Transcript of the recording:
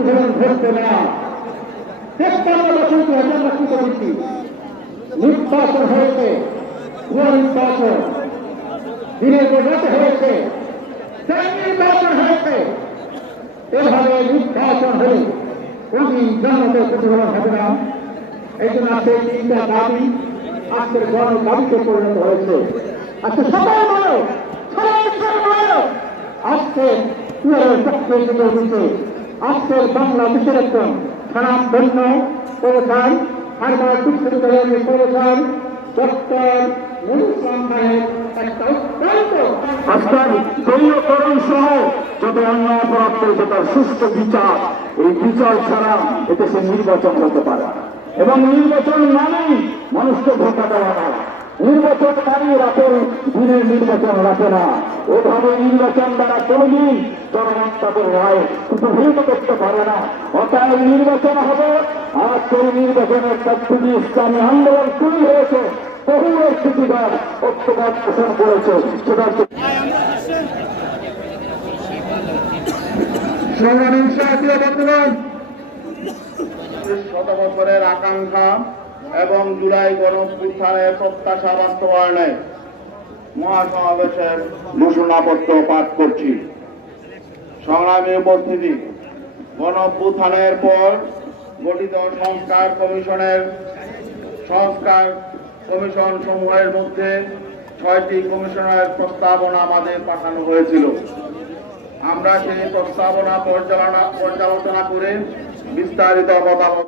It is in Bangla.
প্রতিফলন ঘটবে না। 53 বছর কি আমরা কি করেছি? নির্বাচন হয়েছে, নির্বাচন দিনের পর রাতে হয়েছে, নির্বাচন হয়েছে। এভাবে নির্বাচন হলে কোনদিন জনগণের প্রতিফলন হবে না। এই জন্য আজকে 3টা দাবি আজকের গণ দাবিতে পরিণত হয়েছে। আজকে সবাই বলো, আজকে আজকের বাংলাদেশের একজন স্বনামধন্য প্রধান হারবার বিশ্ববিদ্যালয়ের প্রধান ডক্টর নুরুল ইসলাম সাহেব একটা অত্যন্ত আজকাল দলীয়করণ সহ যত অন্যায় অপরাধ করেছে তার সুষ্ঠু বিচার, এই বিচার ছাড়া এদেশে নির্বাচন হতে পারে না। এবং নির্বাচন মানেই মানুষকে ধোঁকা দেওয়া না। নির্বাচন মানেই রাতের দিনের নির্বাচন রাখে না। ওভাবে নির্বাচন দ্বারা কোনদিন জনগণ তাদের রায় উপভোগ করতে পারে না। অতএব নির্বাচন হবে। আর সেই নির্বাচনের পদ্ধতি ইসলামী আন্দোলন তৈরি হয়েছে, বহু স্থিতিবাদ ঐক্যবাদ পোষণ করেছে। সেটা শত বছরের আকাঙ্ক্ষা এবং জুলাই গণঅভ্যুত্থানের প্রত্যাশা বাস্তবায়নে মহাসমাবেশের ঘোষণাপত্র পাঠ করছি। সংগ্রামী উপস্থিতি, গণঅভ্যুত্থানের পর গঠিত সংস্কার কমিশন সমূহের মধ্যে 6টি কমিশনের প্রস্তাবনা আমাদের পাঠানো হয়েছিল। আমরা সেই প্রস্তাবনা পর্যালোচনা করে বিস্তারিত মতামত